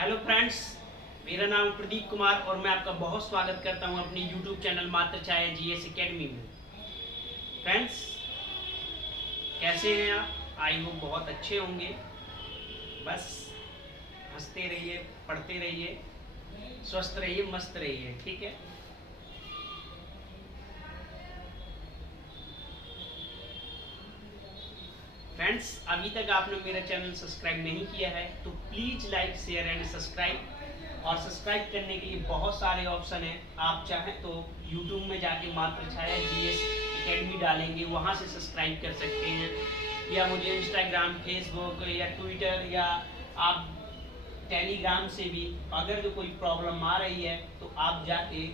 Hello friends, मेरा नाम प्रदीप कुमार और मैं आपका बहुत स्वागत करता हूं अपने यूट्यूब चैनल मात्र छाया जीएस एकेडमी में। फ्रेंड्स, कैसे हैं आप? आई होप बहुत अच्छे होंगे। बस हंसते रहिए, पढ़ते रहिए, स्वस्थ रहिए, मस्त रहिए, ठीक है। फ्रेंड्स, अभी तक आपने मेरा चैनल सब्सक्राइब नहीं किया है तो please like share and subscribe. और सब्सक्राइब करने के लिए बहुत सारे ऑप्शन हैं। आप चाहें तो यूट्यूब में जाके मात्र छाया जीएस एकेडमी डालेंगे, वहाँ से सब्सक्राइब कर सकते हैं, या मुझे इंस्टाग्राम, फेसबुक या ट्विटर या आप टेलीग्राम से भी अगर जो कोई प्रॉब्लम आ रही है तो आप जाके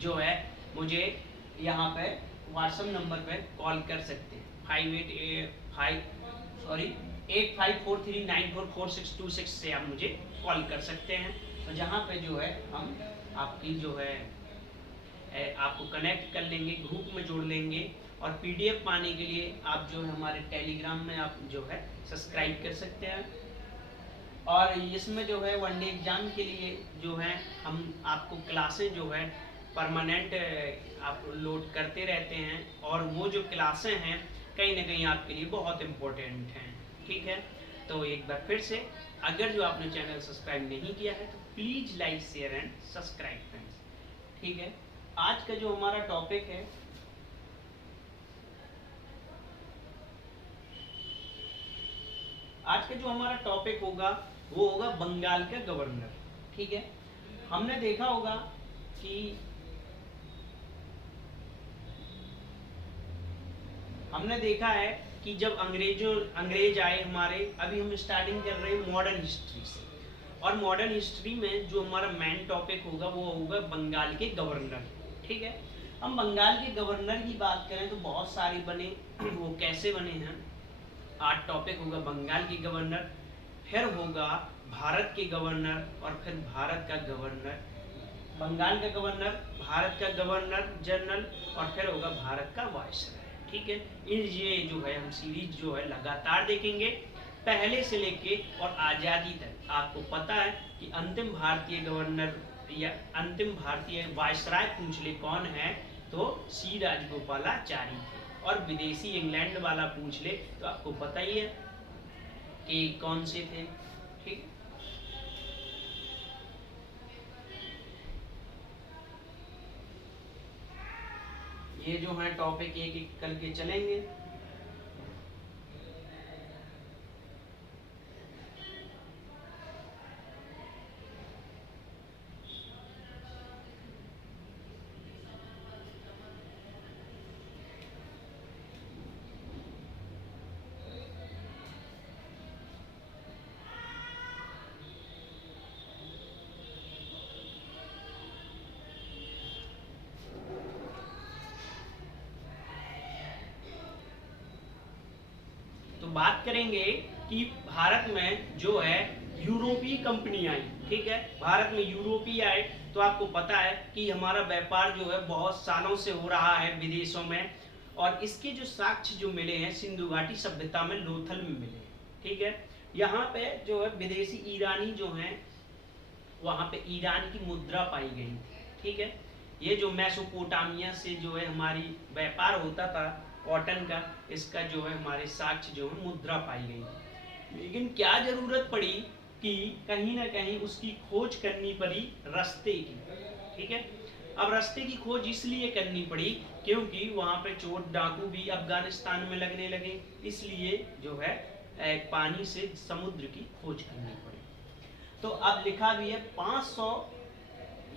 जो है मुझे यहाँ पे व्हाट्सएप नंबर पे कॉल कर सकते हैं 8543944626 से आप मुझे कॉल कर सकते हैं। तो जहाँ पे जो है हम आपकी जो है आपको कनेक्ट कर लेंगे, ग्रुप में जोड़ लेंगे, और पीडीएफ पाने के लिए आप जो है हमारे टेलीग्राम में आप जो है सब्सक्राइब कर सकते हैं। और इसमें जो है वनडे एग्ज़ाम के लिए जो है हम आपको क्लासें जो है परमानेंट आप लोड करते रहते हैं, और वो जो क्लासें हैं कहीं ना कहीं आपके लिए बहुत इम्पोर्टेंट हैं, ठीक है। तो एक बार फिर से, अगर जो आपने चैनल सब्सक्राइब नहीं किया है तो please like share and subscribe friends, ठीक है। आज का जो हमारा टॉपिक है, आज का जो हमारा टॉपिक होगा वो होगा बंगाल का गवर्नर, ठीक है। हमने देखा होगा कि हमने देखा है कि जब अंग्रेज आए हमारे, अभी हम स्टार्टिंग कर रहे हैं मॉडर्न हिस्ट्री से, और मॉडर्न हिस्ट्री में जो हमारा मेन टॉपिक होगा वो होगा बंगाल के गवर्नर, ठीक है। हम बंगाल के गवर्नर की बात करें तो बहुत सारे बने, वो कैसे बने हैं। आज टॉपिक होगा बंगाल के गवर्नर, फिर होगा भारत के गवर्नर, और फिर भारत का गवर्नर, बंगाल का गवर्नर, भारत का गवर्नर जनरल, और फिर होगा भारत का वायसराय, ठीक है। ये जो है हम सीरीज जो है लगातार देखेंगे, पहले से लेके और आज़ादी तक। आपको पता है कि अंतिम भारतीय गवर्नर या अंतिम भारतीय वायसराय पूछ ले कौन है तो सी राजगोपालाचारी थे, और विदेशी इंग्लैंड वाला पूछ ले तो आपको पता ही है कि कौन से थे, ठीक। ये जो है टॉपिक एक एक करके चलेंगे। तो बात करेंगे कि भारत में जो है यूरोपीय कंपनी आई, ठीक है। भारत में यूरोपीय आए तो आपको पता है कि हमारा व्यापार जो है बहुत सालों से हो रहा है विदेशों में, और इसके जो साक्ष्य जो मिले हैं सिंधु घाटी सभ्यता में, लोथल में मिले हैं, ठीक है। यहाँ पे जो है विदेशी ईरानी जो हैं, वहाँ पे ईरान की मुद्रा पाई गई थी, ठीक है। ये जो मेसोपोटामिया से जो है हमारी व्यापार होता था कॉटन का, इसका जो है हमारे साक्ष्य जो है मुद्रा पाई गई। लेकिन क्या जरूरत पड़ी कि कहीं ना कहीं उसकी खोज करनी पड़ी रास्ते की, ठीक है। अब रास्ते की खोज इसलिए करनी पड़ी क्योंकि वहाँ पे चोर डाकू भी अफगानिस्तान में लगने लगे, इसलिए जो है पानी से समुद्र की खोज करनी पड़ी। तो अब लिखा भी है 500,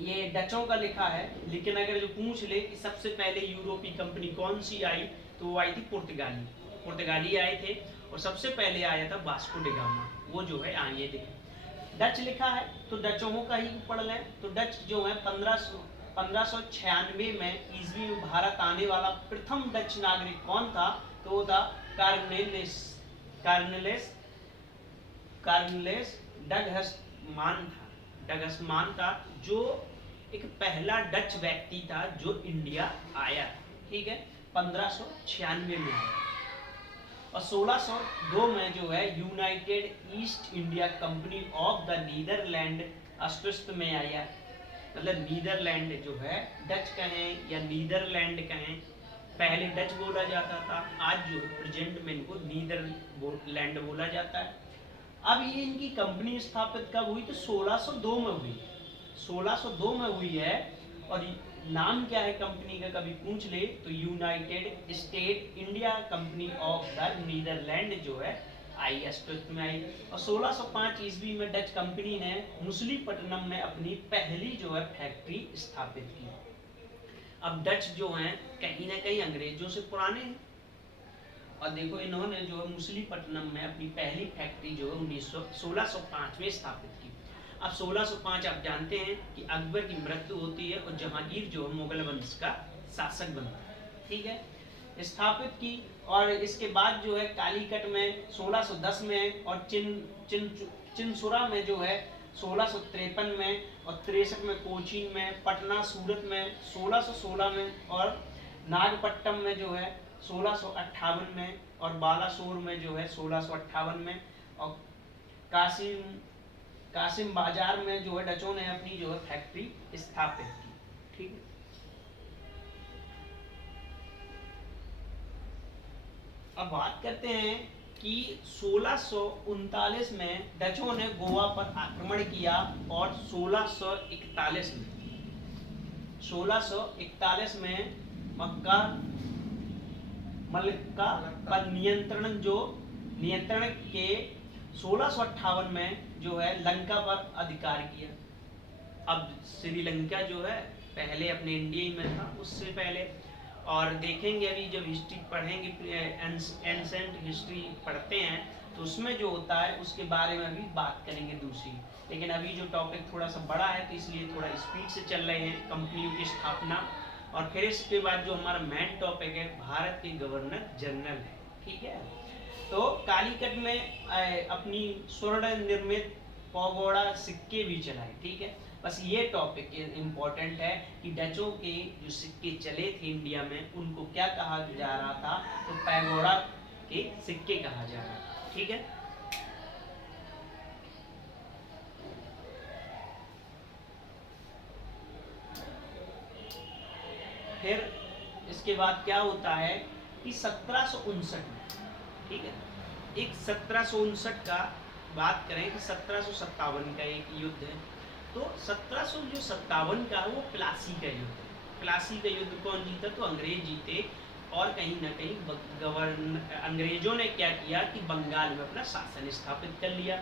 ये डचों का लिखा है, लेकिन अगर जो पूछ ले कि सबसे पहले यूरोपीय कंपनी कौन सी आई तो वो आई थी पुर्तगाली आए थे, और सबसे पहले आया था वास्को डी गामा, वो जो है आइए देखें। डच लिखा है तो डचों का ही पढ़ लें। तो डच जो है 1596 में ईस्वी में भारत आने वाला प्रथम डच नागरिक कौन था तो वो था कार्नेलिस डगहसमान था, जो एक पहला डच व्यक्ति था जो इंडिया आया, ठीक है, 1596 में आया। और 1602 में जो है United East India Company of the Netherland अस्तित्व में आया। मतलब नीदरलैंड जो है, डच कहें या नीदरलैंड कहें, पहले डच बोला जाता था, आज जो प्रेजेंट में इनको नीदरलैंड बोला जाता है। अब ये इनकी कंपनी स्थापित कब हुई? तो 1602 में हुई, 1602 में हुई है। और नाम क्या है कंपनी का, कभी पूछ ले तो United State India Company of the Netherland जो है आई, अस्तित्व में आई। और 1605 ईस्वी में डच कंपनी ने मुसलीपट्टनम में अपनी पहली जो है फैक्ट्री स्थापित की। अब डच जो हैं कहीं ना कहीं अंग्रेजों से पुराने हैं, और देखो इन्होंने जो है मुसलीपट्टनम में अपनी पहली फैक्ट्री जो है 1605 में स्थापित की। अब 1605 आप जानते हैं कि अकबर की मृत्यु होती है और जहांगीर जो है मुगल वंश का शासक बनता है, ठीक है, स्थापित की। और इसके बाद जो है कालीकट में 1610 में, और चिनसुरा में जो है 1653 में, और 63 में कोचीन में, पटना सूरत में 1616 में, और नागपट्टनम में जो है 1658 में, और बालासोर में जो है 1658 में, और कासिम बाजार में जो है डचों ने अपनी जो है फैक्ट्री स्थापित की, ठीक है। अब बात करते हैं कि 1639 में डचों ने गोवा पर आक्रमण किया, और 1641 में मक्का पर नियंत्रण के 1658 में जो है लंका पर अधिकार किया। अब श्रीलंका जो है पहले अपने इंडिया में था उससे पहले, और देखेंगे अभी जब हिस्ट्री पढ़ेंगे, एंसेंट हिस्ट्री पढ़ते हैं तो उसमें जो होता है उसके बारे में भी बात करेंगे दूसरी। लेकिन अभी जो टॉपिक थोड़ा सा बड़ा है तो इसलिए थोड़ा स्पीड से चल रहे हैं, कंपनियों की स्थापना। और फिर इसके बाद जो हमारा मेन टॉपिक है भारत के गवर्नर जनरल है, ठीक है। तो कालीकट में अपनी स्वर्ण निर्मित पगोड़ा सिक्के भी चलाए, ठीक है। बस ये टॉपिक इम्पोर्टेंट है कि डचों के जो सिक्के चले थे इंडिया में उनको क्या कहा जा रहा था, तो पैगोडा के सिक्के कहा जा रहा था, ठीक है। फिर इसके बाद क्या होता है कि 1759 में, ठीक है, एक 1759 का बात करें कि 1757 का एक युद्ध है। तो 1757 का वो प्लासी का युद्ध है। प्लासी का युद्ध कौन जीता? तो अंग्रेज जीते। और कहीं ना कहीं अंग्रेजों ने क्या किया कि बंगाल में अपना शासन स्थापित कर लिया।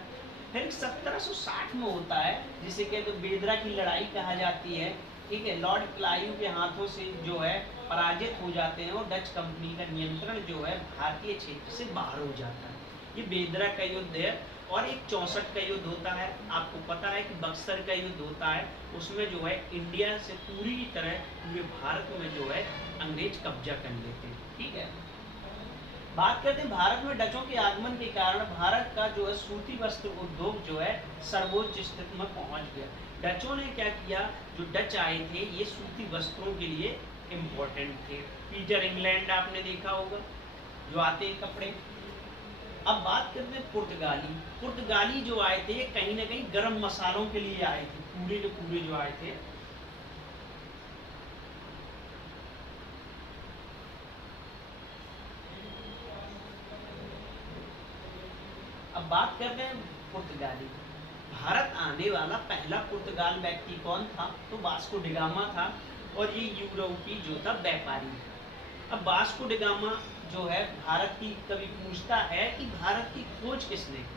फिर 1760 में होता है जिसे कहते हैं बेदरा की लड़ाई कहा जाती है, ठीक है। लॉर्ड क्लाइव के हाथों से जो है पराजित हो जाते हैं और डच कंपनी का नियंत्रण जो है भारतीय क्षेत्र से बाहर हो जाता है। ये बेदरा का युद्ध है। और एक 64 का युद्ध होता है, आपको पता है कि बक्सर का युद्ध होता है, उसमें जो है इंडिया से पूरी तरह पूरे भारत में जो है अंग्रेज कब्जा कर लेते हैं, ठीक है। बात करते हैं भारत में डचों के आगमन के कारण भारत का जो है सूती वस्त्र उद्योग जो है सर्वोच्च स्थिति में पहुंच गया। डचों ने क्या किया, जो डच आए थे ये सूती वस्त्रों के लिए इम्पोर्टेंट थे। पीटर इंग्लैंड आपने देखा होगा जो आते हैं कपड़े। अब बात करते हैं पुर्तगाली। पुर्तगाली जो आए थे कहीं ना कहीं गरम मसालों के लिए आए थे, पूरे के पूरे जो आए थे। अब बात करते हैं पुर्तगाली। भारत आने वाला पहला पुर्तगाल व्यक्ति कौन था? तो वास्को डिगामा था, और ये यूरोपी जो था व्यापारी। अब वास्को डिगामा जो है भारत की कभी पूछता है कि भारत की खोज किसने की?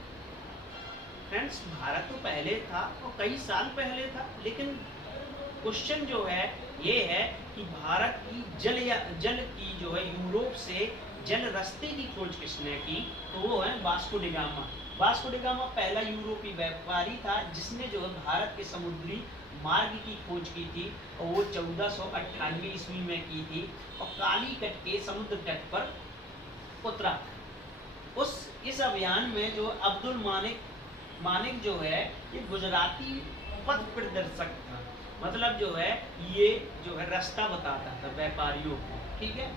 फ्रेंड्स, भारत तो पहले था और कई साल पहले था, लेकिन क्वेश्चन जो है ये है कि भारत की जल की जो है यूरोप से जल रास्ते की खोज किसने की? तो वो है वास्को डिगामा। वास्को डिगामा पहला यूरोपीय व्यापारी था जिसने जो है भारत के समुद्री मार्ग की खोज की थी, और वो 1498 ईस्वी में की थी, और कालीकट के समुद्र तट पर उतरा। इस अभियान में जो अब्दुल मानिक जो है ये गुजराती पथ प्रदर्शक था, मतलब जो है ये जो है रास्ता बताता था व्यापारियों को, ठीक है।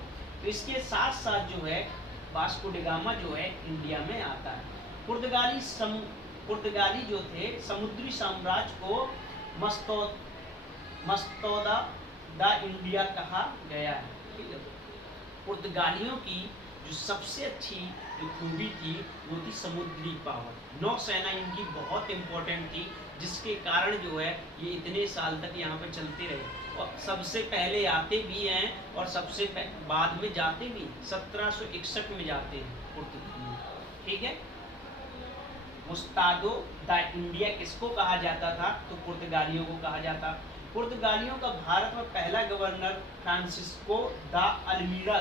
तो इसके साथ साथ जो है वास्को डी गामा जो है इंडिया में आता है। पुर्तगाली जो थे समुद्री साम्राज्य को मस्तौदा दा इंडिया कहा गया है। ठीक है, पुर्तगालियों की जो सबसे अच्छी जो खूबी थी वो थी समुद्री पावर। नौसेना इनकी बहुत इंपॉर्टेंट थी, जिसके कारण जो है ये इतने साल तक यहाँ पे चलते रहे और सबसे पहले आते भी हैं और सबसे बाद में जाते भी 1761 में जाते हैं पुर्तगाली। ठीक है, मुस्तादो दा इंडिया किसको कहा जाता था? तो पुर्तगालियों को कहा जाता। पुर्तगालियों का भारत में पहला गवर्नर फ्रांसिस्को दा अल्मीड़ा।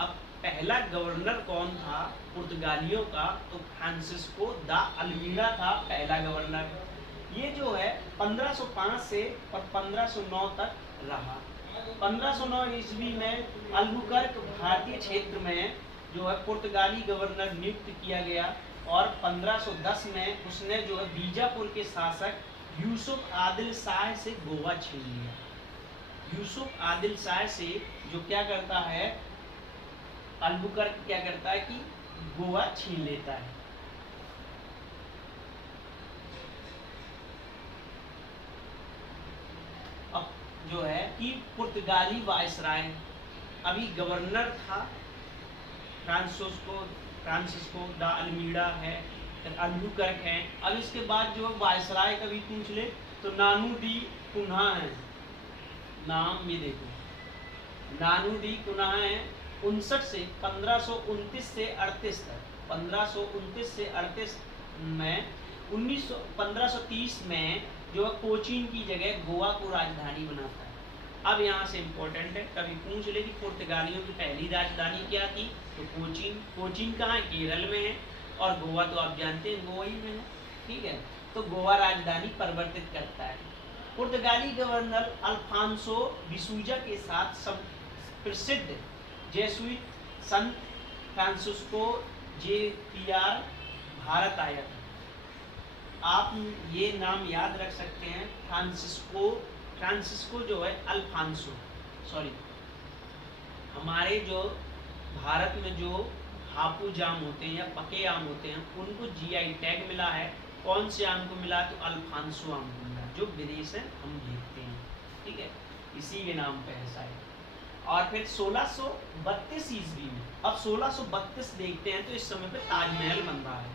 अब पहला गवर्नर कौन था पुर्तगालियों का? तो फ्रांसिस्को दा अल्मीड़ा था पहला गवर्नर। ये जो है 1505 से और 1509 तक रहा। 1509 ईस्वी में अल्बुकर्क भारतीय क्षेत्र में जो है पुर्तगाली गवर्नर नियुक्त किया गया और 1510 में उसने जो है बीजापुर के शासक यूसुफ आदिल शाह से गोवा छीन लिया। यूसुफ आदिल शाह से जो क्या करता है, अल्बुकर्क क्या करता है कि गोवा छीन लेता है। अब जो है कि पुर्तगाली वायसराय, अभी गवर्नर था फ्रांसिस्को दा अल्मीड़ा है, अल्बुकर्क है। अब इसके बाद जो वायसराय कभी पूछ ले तो नानू डी कुन्हा है, नाम ये देखो, नानू डी कुन्हा है। 59 से 1529 से 38 तक, 1529 से 38 में 1530 में जो कोचीन की जगह गोवा को राजधानी बनाता है। अब यहाँ से इम्पोर्टेंट है, कभी पूछ ले कि पुर्तगालियों की पहली राजधानी क्या थी? तो कोचीन। कोचीन कहाँ है? केरल में है और गोवा तो आप जानते हैं गोवा ही में है। ठीक है, तो गोवा राजधानी परिवर्तित करता है। पुर्तगाली गवर्नर अल्फांसो डिसूजा के साथ सब प्रसिद्ध जेसुइट संत फ्रांसिस्को जेवियर भारत आया था। आप ये नाम याद रख सकते हैं, फ्रांसिस्को जो है अल्फांसो, सॉरी, हमारे जो भारत में जो हापुस आम होते हैं या पके आम होते हैं उनको जीआई टैग मिला है। कौन से आम को मिला? तो अल्फांसो आम को मिला, जो विदेश से हम भेजते हैं। ठीक है, इसी के नाम पे ऐसा है। और फिर 1632 ईस्वी में, अब 1632 देखते हैं तो इस समय पे ताजमहल बन रहा है।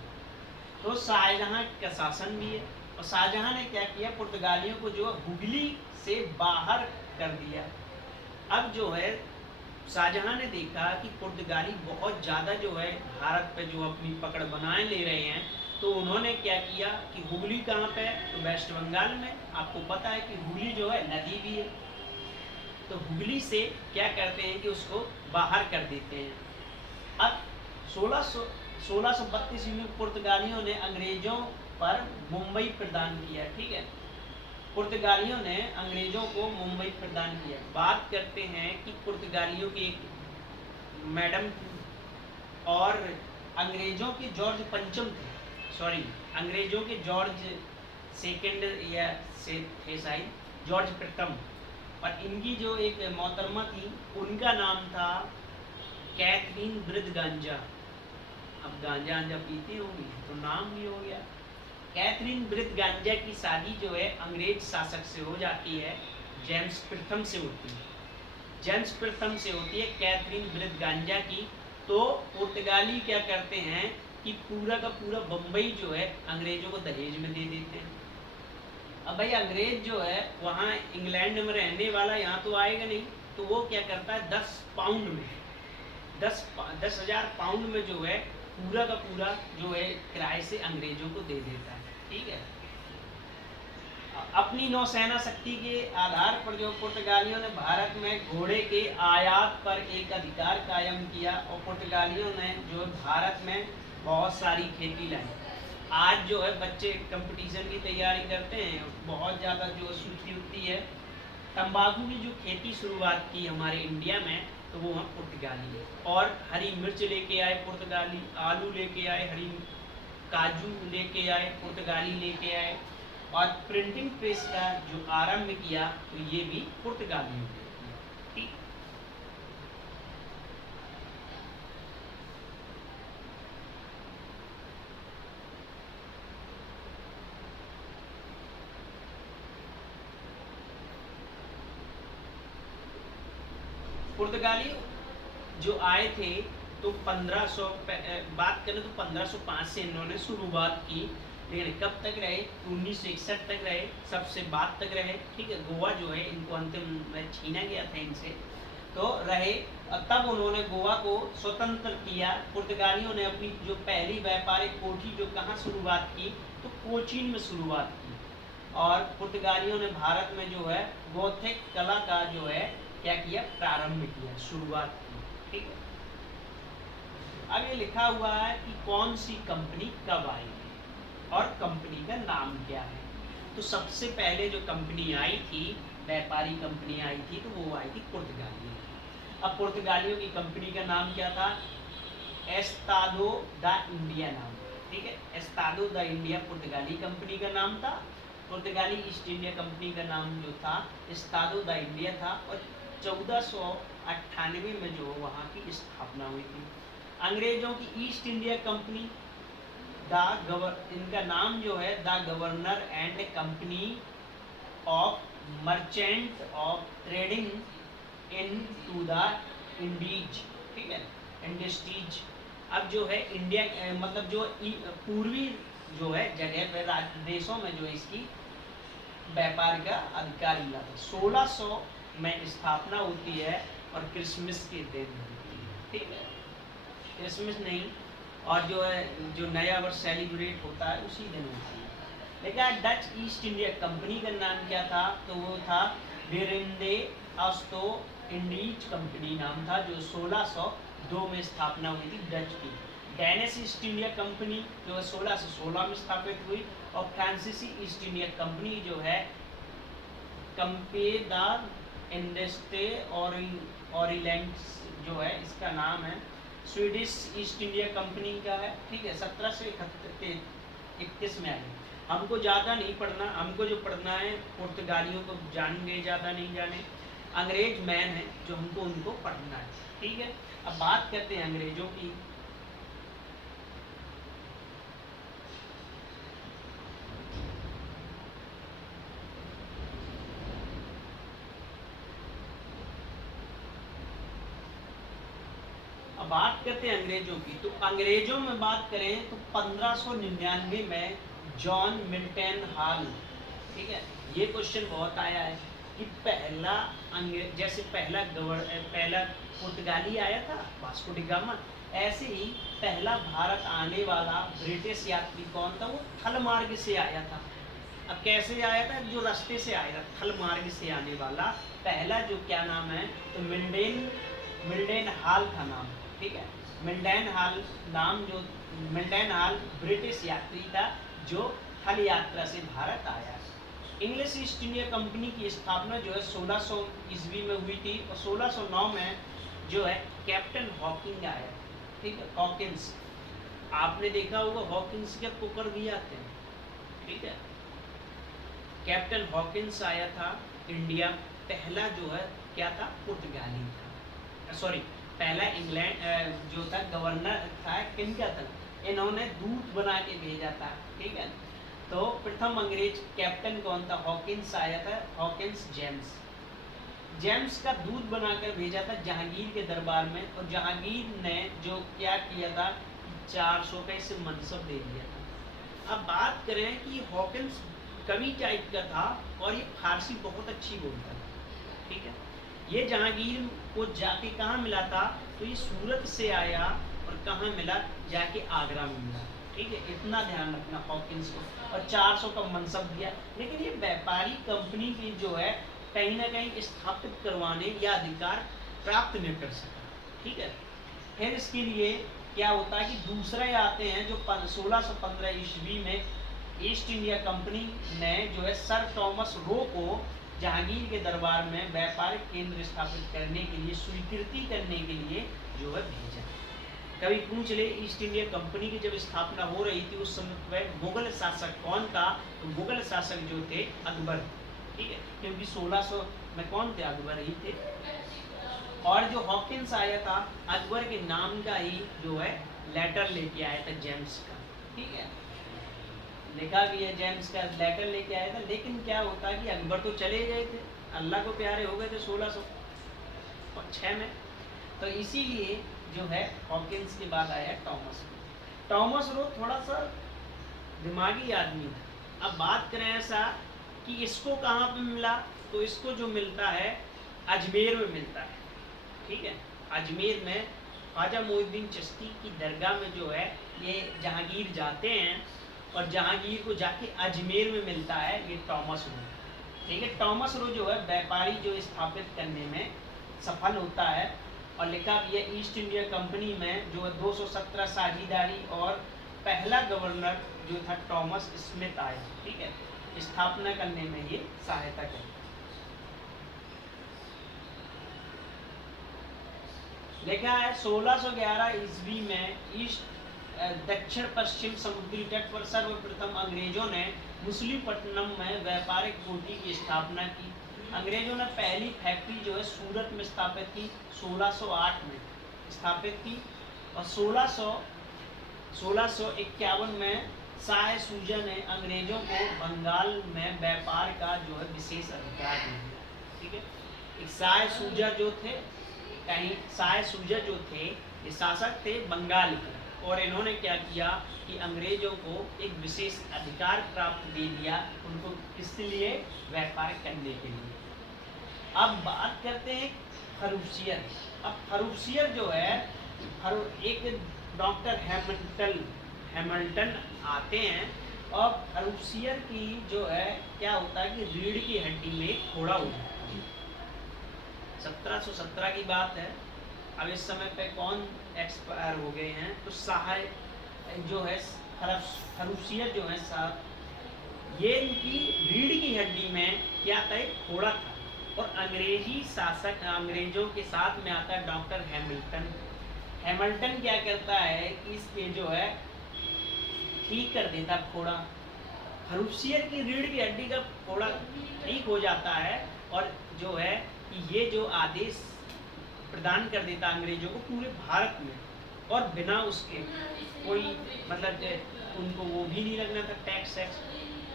तो शाहजहां का शासन भी है और शाहजहां ने क्या किया, पुर्तगालियों को जो हुगली से बाहर कर दिया। अब जो है शाहजहां ने देखा कि पुर्तगाली बहुत ज़्यादा जो है भारत पे जो अपनी पकड़ बनाए ले रहे हैं, तो उन्होंने क्या किया कि हुगली कहाँ पे है? तो वेस्ट बंगाल में। आपको पता है कि हुगली जो है नदी भी है, तो हुगली से क्या करते हैं कि उसको बाहर कर देते हैं। अब 1632 में पुर्तगालियों ने अंग्रेजों पर मुंबई प्रदान किया। ठीक है, पुर्तगालियों ने अंग्रेजों को मुंबई प्रदान किया। बात करते हैं कि पुर्तगालियों की एक मैडम और अंग्रेजों के जॉर्ज पंचम थे, सॉरी, अंग्रेजों के जॉर्ज सेकंड या से थे शायद, जॉर्ज प्रथम, और इनकी जो एक मोहतरमा थी उनका नाम था कैथरीन ब्रिद गांजा। अब गांजा आंजा पीती होंगी तो नाम भी हो गया। कैथरीन ब्रिद गांजा की शादी जो है अंग्रेज शासक से हो जाती है, जेम्स प्रथम से होती है। जेम्स प्रथम से होती है कैथरीन ब्रिद गांजा की। तो पुर्तगाली क्या करते हैं कि पूरा का पूरा बम्बई जो है अंग्रेजों को दहेज में दे देते हैं। अब भाई अंग्रेज जो है वहाँ इंग्लैंड में रहने वाला यहाँ तो आएगा नहीं, तो वो क्या करता है 10 पाउंड में 10,000 पाउंड में जो है पूरा का पूरा जो है किराए से अंग्रेजों को दे देता है। ठीक है, अपनी नौसेना शक्ति के आधार पर जो पुर्तगालियों ने भारत में घोड़े के आयात पर एक अधिकार कायम किया और पुर्तगालियों ने जो भारत में बहुत सारी खेती लाई। आज जो है बच्चे कंपटीशन की तैयारी करते हैं, बहुत ज़्यादा जो सूची होती है। तंबाकू की जो खेती शुरुआत की हमारे इंडिया में, तो वो वहाँ पुर्तगाली है। और हरी मिर्च लेके आए पुर्तगाली, आलू लेके आए, हरी काजू लेके आए पुर्तगाली लेके आए, और प्रिंटिंग प्रेस का जो आरंभ किया तो ये भी पुर्तगालियों ने किया। ठीक, पुर्तगाली जो आए थे तो 1500 बात करें तो 1505 से इन्होंने शुरुआत की, लेकिन कब तक रहे? 1961 तक रहे, सबसे बाद तक रहे। ठीक है, गोवा जो है इनको अंतिम में छीना गया था इनसे, तो रहे। तब उन्होंने गोवा को स्वतंत्र किया। पुर्तगालियों ने अपनी जो पहली व्यापारिक कोठी जो कहाँ शुरुआत की, तो कोचीन में शुरुआत की। और पुर्तगालियों ने भारत में जो है गौथिक कला का जो है क्या किया? प्रारंभ किया, शुरुआत की। ठीक है, अब ये लिखा हुआ है कि कौन सी कंपनी कब आई और कंपनी का नाम क्या है। तो सबसे पहले जो कंपनी आई थी, व्यापारी कंपनी आई थी, तो वो आई थी पुर्तगालियों। अब पुर्तगालियों की कंपनी का नाम क्या था? एस्तादो दा इंडिया नाम। ठीक है, एस्तादो दा इंडिया पुर्तगाली कंपनी का नाम था। पुर्तगाली ईस्ट इंडिया कंपनी का नाम जो था एस्तादो दा इंडिया था। और 1498 में जो वहाँ की स्थापना हुई थी। अंग्रेजों की ईस्ट इंडिया कंपनी इनका नाम जो है the governor and company of merchant of trading into the Indies. ठीक है, इंडस्ट्रीज। अब जो है इंडिया मतलब जो पूर्वी जो है जगह पे देशों में जो है इसकी व्यापार का अधिकार मिला था। 1600 में स्थापना होती है और क्रिसमस के दिन होती है। ठीक है, क्रिसमस नहीं, और जो है जो नया वर्ष सेलिब्रेट होता है उसी दिन होती है। लेकिन डच ईस्ट इंडिया कंपनी का नाम क्या था? तो वो था बेरिंदे ऑस्टो इंडीज कंपनी नाम था, जो 1602 में स्थापना हुई थी डच की। डेनिश ईस्ट इंडिया कंपनी जो है 1616 में स्थापित हुई। और फ्रांसीसी ईस्ट इंडिया कंपनी जो है कंपेदार इंडस्ट्री ओरिलेंड्स जो है इसका नाम है। स्वीडिश ईस्ट इंडिया कंपनी का है। ठीक है, 1731 में आई। हमको ज़्यादा नहीं पढ़ना, हमको जो पढ़ना है पुर्तगालियों को जानेंगे, ज़्यादा नहीं जाने। अंग्रेज मैन है जो हमको उनको पढ़ना है। ठीक है, अब बात करते हैं अंग्रेजों की। अब बात करते हैं अंग्रेजों की। तो अंग्रेजों में बात करें तो 1599 में जॉन मिल्टन हॉल। ठीक है, ये क्वेश्चन बहुत आया है कि पहला जैसे पहला पुर्तगाली आया था वास्को डी गामा, ऐसे ही पहला भारत आने वाला ब्रिटिश यात्री कौन था? वो थल मार्ग से आया था। अब कैसे आया था? जो रास्ते से आया था, थल मार्ग से आने वाला पहला जो क्या नाम है? तो मिल्टन हॉल था नाम। ठीक है, मिल्टन हॉल नाम, जो मिल्टन हॉल ब्रिटिश यात्री था जो थल यात्रा से भारत आया। इंग्लिश ईस्ट इंडिया कंपनी की स्थापना जो है 1600 ईस्वी में हुई थी। और 1609 में जो है कैप्टन हॉकिंग आया। ठीक है, हॉकिंस, आपने देखा होगा हॉकिंस के कुकर भी आते हैं। ठीक है, कैप्टन हॉकिंस आया था इंडिया। पहला जो है क्या था? पुर्तगाली था। सॉरी, पहला इंग्लैंड जो था गवर्नर था, किनका था? इन्होंने दूत बना के भेजा था। ठीक है, तो प्रथम अंग्रेज कैप्टन कौन था? हॉकिंस आया था। हॉकिंस जेम्स का दूत बनाकर भेजा था जहांगीर के दरबार में। और जहांगीर ने जो क्या किया था, 400 का इसे मनसब दे दिया था। अब बात करें कि हॉकिंस कवि टाइप का था और ये फारसी बहुत अच्छी बोलता था। ठीक है, ये जहांगीर को जाके कहाँ मिला था? तो ये सूरत से आया और कहाँ मिला? जाके आगरा में मिला। ठीक है, इतना ध्यान रखना हॉकिंस को। और 400 का मनसब दिया। लेकिन ये व्यापारी कंपनी की जो है कहीं ना कहीं स्थापित करवाने या अधिकार प्राप्त नहीं कर सका। ठीक है, फिर इसके लिए क्या होता है कि दूसरे आते हैं जो 1615 ईस्वी में ईस्ट इंडिया कंपनी ने जो है सर थॉमस रो को जहांगीर के दरबार में व्यापारिक केंद्र स्थापित करने के लिए, स्वीकृति करने के लिए जो है भेजा। कभी पूछ ले, ईस्ट इंडिया कंपनी की जब स्थापना हो रही थी उस समय मुगल शासक कौन था? तो मुगल शासक जो थे अकबर। ठीक है, क्योंकि 1600 में कौन थे? अकबर ही थे। और जो हॉकिंस आया था अकबर के नाम का ही जो है लेटर लेके आया था, जेम्स का। ठीक है, लिखा भी है जेम्स का लेटर लेके आया था। लेकिन क्या होता कि अकबर तो चले गए थे, अल्लाह को प्यारे हो गए थे 1600। 1806 में। तो इसीलिए जो है हॉकिंस के बाद आया टॉमस रो। टॉमस रो थोड़ा सा दिमागी आदमी था। अब बात करें ऐसा कि इसको कहाँ पे मिला, तो इसको जो मिलता है अजमेर में मिलता है, ठीक है। अजमेर में ख्वाजा मोइनुद्दीन चिश्ती की दरगाह में जो है ये जहांगीर जाते हैं और जहांगीर को जाके अजमेर में मिलता है ये टॉमस रो, ठीक है। टॉमस रो जो है व्यापारी जो स्थापित करने में सफल होता है और लिखा भी है ईस्ट इंडिया कंपनी में जो है 217 साझेदारी और पहला गवर्नर जो था टॉमस स्मिथ आया, ठीक है, स्थापना करने में ये सहायता करी। लिखा है 1611 ईस्वी में दक्षिण पश्चिम समुद्री तट पर सर्वप्रथम अंग्रेजों ने मुसलीपट्टनम में व्यापारिक कोठी की स्थापना की। अंग्रेजों ने पहली फैक्ट्री जो है सूरत में स्थापित की, 1608 में स्थापित की और 1651 में शाह सूजा ने अंग्रेजों को बंगाल में व्यापार का जो है विशेष अधिकार दे दिया, ठीक है। एक शाह सूजा जो थे ये शासक थे बंगाल के और इन्होंने क्या किया कि अंग्रेजों को एक विशेष अधिकार प्राप्त दे दिया उनको, किस लिए, व्यापार करने के लिए। अब बात करते हैं फर्रुखियर। अब फर्रुखियर जो है एक डॉक्टर हैमिल्टन आते हैं और फर्रुखियर की जो है क्या होता है कि रीढ़ की हड्डी में फोड़ा हो जाता है। 1717 की बात है। अब इस समय पे कौन एक्सपायर हो गए हैं, तो सहाय जो है फर्रुखियर जो है साहब, ये इनकी रीढ़ की हड्डी में क्या था, एक फोड़ा था और अंग्रेजी शासक अंग्रेजों के साथ में आता है डॉक्टर हैमिल्टन क्या करता है कि इसके जो है ठीक कर देता फोड़ा। फर्रुखियर की रीढ़ की हड्डी का फोड़ा ठीक हो जाता है और जो है ये जो आदेश प्रदान कर देता अंग्रेजों को पूरे भारत में और बिना उसके कोई मतलब उनको वो भी नहीं लगना था टैक्स।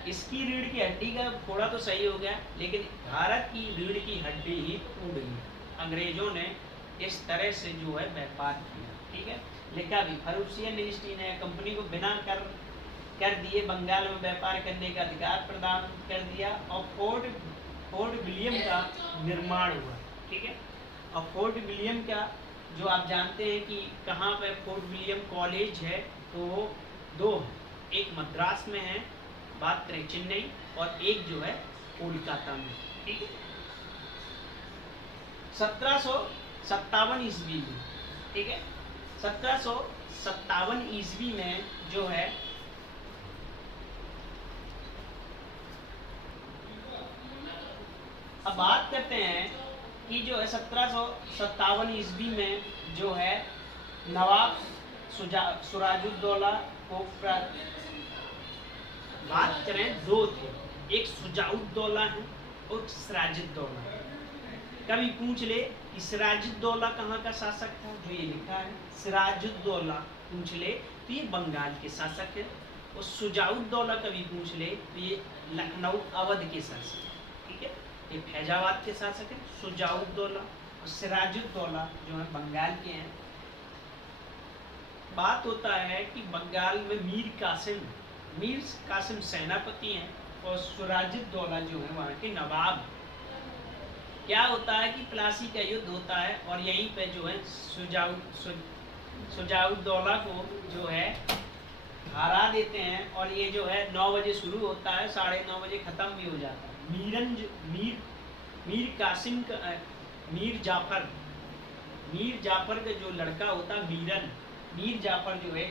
इसकी रीढ़ की हड्डी का फोड़ा तो सही हो गया लेकिन भारत की रीढ़ की हड्डी ही टूट गई। अंग्रेजों ने इस तरह से जो है व्यापार किया, ठीक है। लिखा भी फर्रुखियर ईस्ट इंडिया कंपनी को बिना कर दिए बंगाल में व्यापार करने का अधिकार प्रदान कर दिया और फोर्ट विलियम का निर्माण हुआ, ठीक है। और फोर्ट विलियम का जो आप जानते हैं कि कहाँ पे फोर्ट विलियम कॉलेज है, तो वो दो है, एक मद्रास में है, बात करें चेन्नई, और एक जो है कोलकाता में, ठीक है। 1757 ईस्वी में, ठीक है, 1757 ईस्वी में जो है अब बात करते हैं कि जो है 1757 ईस्वी में जो है नवाब सिराजुद्दौला को बात करें दो थे, एक सिराजुद्दौला है और सिराजुद्दौला। कभी पूछ ले कि सिराजुद्दौला कहाँ का शासक था, जो ये लिखा है सिराजुद्दौला पूछ ले तो ये बंगाल के शासक है, और सिराजुद्दौला कभी पूछ ले तो ये लखनऊ अवध के शासक है, ठीक है। ये फैजाबाद के शासक है सिराजुद्दौला और सिराजुद्दौला जो है बंगाल के हैं। बात होता है कि बंगाल में मीर कासिम सेनापति हैं और सिराजुद्दौला जो है वहाँ के नवाब। क्या होता है कि प्लासी का युद्ध होता है और यहीं पे जो है सिराजुद्दौला को जो है हरा देते हैं और ये जो है 9 बजे शुरू होता है, 9:30 बजे ख़त्म भी हो जाता है। मीर जाफर का जो लड़का होता है मीर जाफर जो है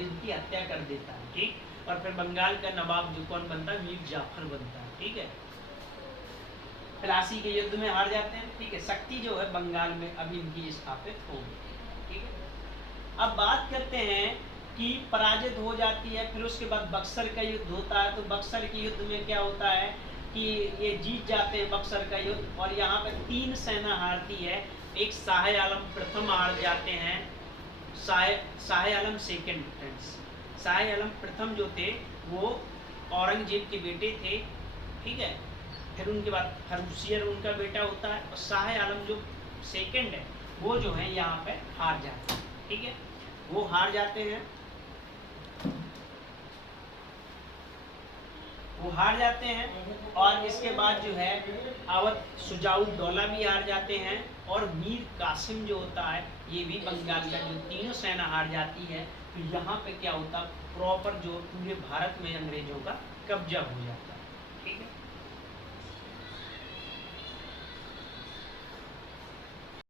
इनकी हत्या कर देता है, ठीक। और फिर बंगाल का नवाब जो कौन बनता है, मीर जाफर बनता है, ठीक है। प्लासी के युद्ध में हार जाते हैं, ठीक है। शक्ति जो है बंगाल में अभी इनकी स्थापित हो गई, ठीक है। अब बात करते हैं कि पराजित हो जाती है, फिर उसके बाद बक्सर का युद्ध होता है। तो बक्सर के युद्ध में क्या होता है कि ये जीत जाते हैं बक्सर का युद्ध और यहाँ पर 3 सेना हारती है। एक शाह आलम प्रथम हार जाते हैं, शाह आलम सेकंड, शाह आलम प्रथम जो थे वो औरंगजेब के बेटे थे, ठीक है। फिर उनके बाद खरबूसियर उनका बेटा होता है, और शाह आलम जो सेकंड है वो जो है यहाँ पे हार जाते हैं। ठीक है, वो हार जाते हैं, वो हार जाते हैं। और इसके बाद जो है अवध शुजाउद्दौला भी हार जाते हैं, और मीर कासिम जो होता है ये भी बंगाल का, जो तीनों सेना हार जाती है। तो यहाँ पे क्या होता, प्रॉपर जो पूरे भारत में अंग्रेजों का कब्जा हो जाता है। ठीक है।